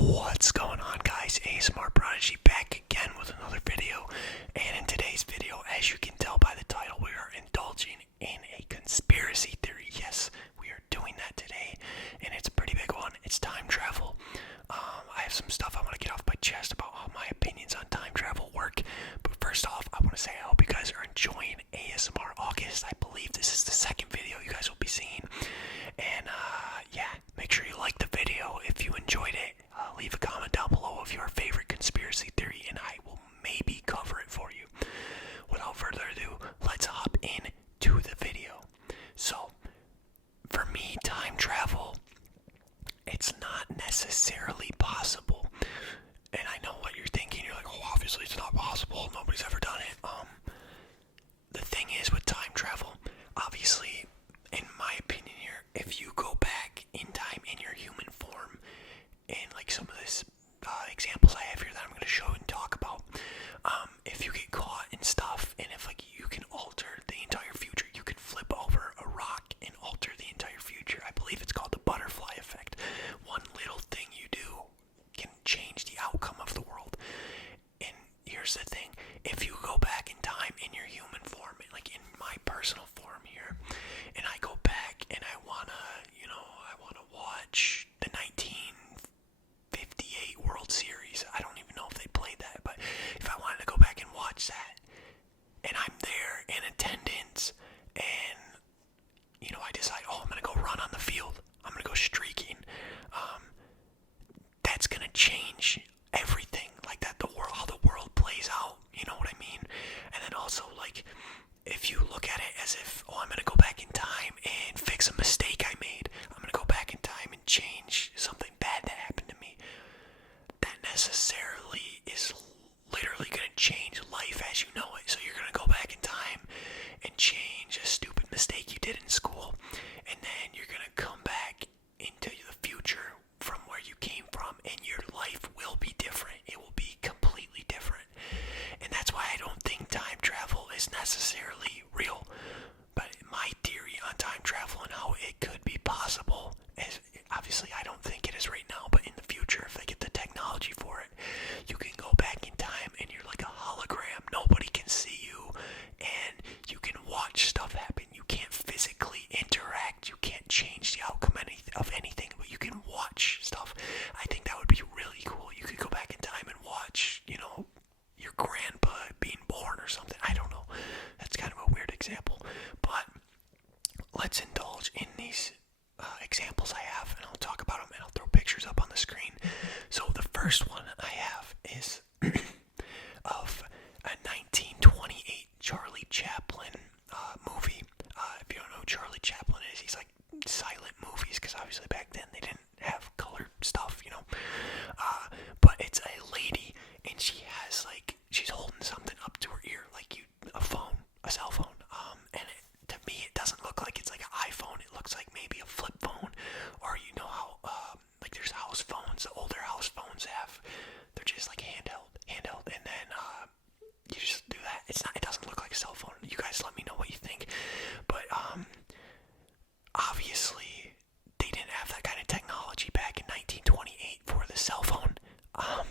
What's going on, guys? ASMR Prodigy back again with another video. And in today's video, as you can tell by the title, we are indulging in a conspiracy theory. Yes, we are doing that today, and it's a pretty big one. It's time travel. I have some stuff I want to get off my chest about how my opinions on time travel work. But first off, I want to say I hope you guys are enjoying ASMR August. I believe this is the second video you guys will be seeing. And yeah, make sure you like the video if you enjoyed it. Leave a comment down below of your favorite conspiracy theory, and I will maybe cover it for you. Without further ado, let's hop into the video. So, for me, time travel, it's not necessarily possible. And I know what you're thinking. You're like, oh, obviously it's not possible. Nobody's ever done it. The thing is with time travel, obviously, in my opinion here, if you go back in time in your human form, and like some of this examples I have here that I'm going to show and talk about, if you get caught in stuff, and if like you can alter the entire future, you could flip over a rock and alter the entire future. I believe it's called the butterfly effect. One little thing you do can change the outcome of the world. And here's the thing, if you go back in time in your human form, like in my personal form here, and I go back and I wanna watch the 1958 World Series. I don't even know if they played that, but if I wanted to go back and watch that, and I'm there in attendance, and I decide, oh, I'm gonna go run on the field, I'm gonna go streaking, that's gonna change everything, like that, how the world plays out, you know what I mean? And then also, like, if you look at it as if, oh, I'm gonna go back in time and fix a mistake I made, I'm gonna go back in time and change something bad that happened to me, that necessarily is literally gonna change life as you know it. So you're gonna go back in time and change a stupid mistake you did in school, and then you're gonna come back into the future from where you came from, and your life will be different. It will be completely different. And that's why I don't think time travel is necessarily real. But my theory on time travel and how it could be possible is, obviously I don't think it is right now, but in the future, if they get the technology for it, you can go back in time and you're like a hologram. Nobody can see you, and you can watch stuff happen. You can't physically interact. You can't change the outcome of anything, but you can watch stuff. I think that would be really cool. You could go back in time and watch, your grandpa being born or something. I don't know. That's kind of a weird example. But let's indulge in these examples I have, and I'll talk about them, and I'll throw pictures up on the screen. So the first one I have is of a 1928 Charlie Chaplin movie. If you don't know who Charlie Chaplin is, he's like silent movies, because obviously back then they didn't have color stuff, but it's a lady, and she's holding something up to her ear, like a cell phone, and to me it doesn't look like it's like an iPhone. It looks like maybe a flip phone, or how like there's house phones, the older house phones they're just like handheld, and then you just do that. It doesn't look like a cell phone. You guys let me know what you think. But obviously they didn't have that kind of technology back in 1928 for the cell phone. I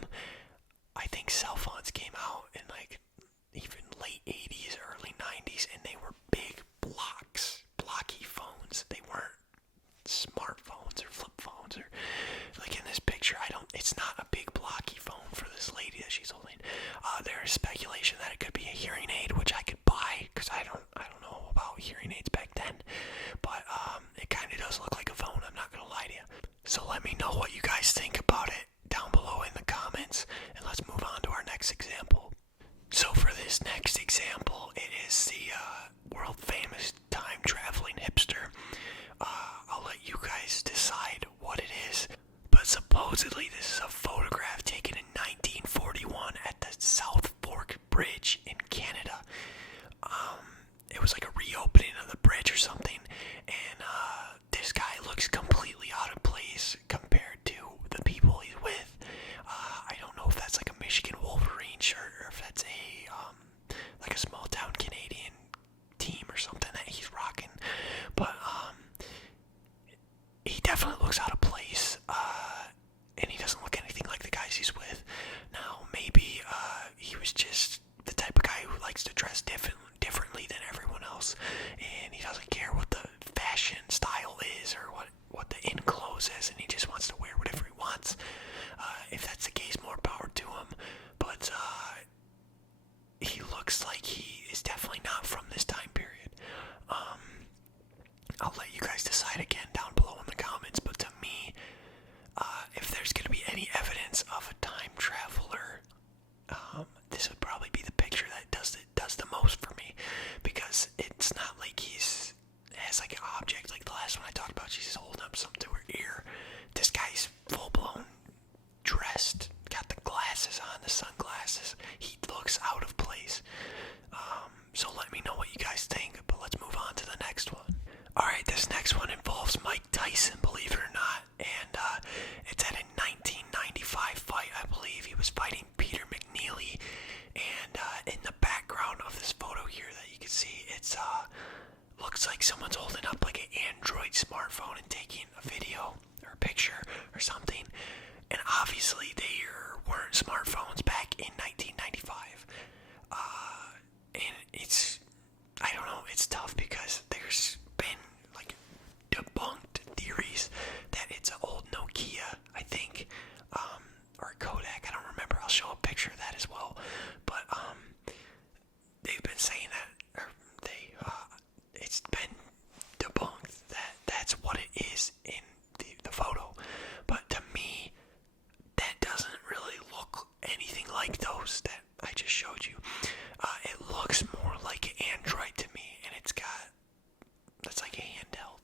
think cell phones came out in like even late 80s, early 90s, and they were big blocky phones. They weren't smartphones or flip phones, or like in this picture, it's not a big blocky phone for this lady that she's holding. There is speculation that it could be a hearing aid, which I could buy, because I don't know about hearing aids back then, but it kind of does look like a phone, I'm not gonna lie to you. So let me know what you guys think about it down below in the comments, and let's move on to our next example. So for this next example, it is the world famous time traveling hipster. I'll let you guys decide what it is, but supposedly this is a photograph taken in 1941 at the South Fork Bridge in Canada. It was like a reopening of the bridge or something, and this guy looks completely out of place compared to the people he's with. I don't know if that's like a Michigan Wolverine shirt, or if that's like a small town Canadian team or something that he's rocking, but he definitely looks out of place, and he doesn't looks like someone's holding up like an Android smartphone and taking a video or a picture or something. And obviously weren't smartphones back in 1995. And I don't know, it's tough because there's been like debunked theories that it's an old Nokia, I think, or Kodak, I don't remember. I'll show a picture of that as well. But they've been saying that, or it's been debunked that that's what it is in the photo. But to me, that doesn't really look anything like those that I just showed you. It looks more like an Android to me, and that's like a handheld,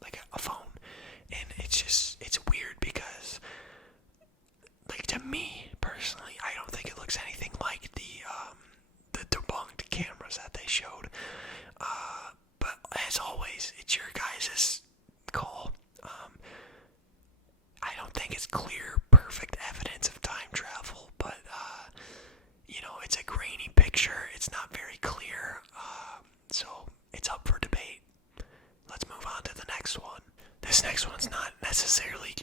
like a phone. And it's weird because, like, to me personally, I don't think it looks anything like the debunked cameras that they showed. But as always, it's your guys' call. I don't think it's clear, perfect evidence of time travel, but it's a grainy picture. It's not very clear, so it's up for debate. Let's move on to the next one. This next one's not necessarily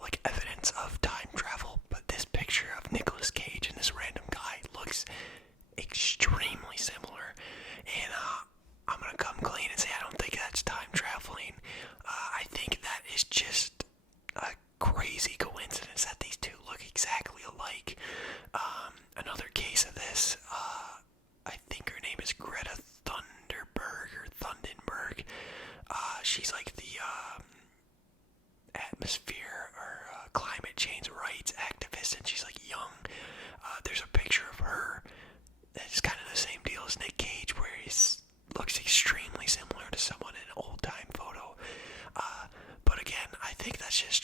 like evidence of time travel, but this picture of Nicolas Cage and this random guy looks extremely similar, and I'm gonna come clean and say I don't think that's time traveling. I think that is just a crazy coincidence that these two look exactly alike. Another case of this, I think her name is Greta Thunberg or Thundenberg. She's like the atmosphere or climate change rights activist, and she's like young. There's a picture of her that's kind of the same deal as Nick Cage, where he looks extremely similar to someone in an old time photo. But again, I think that's just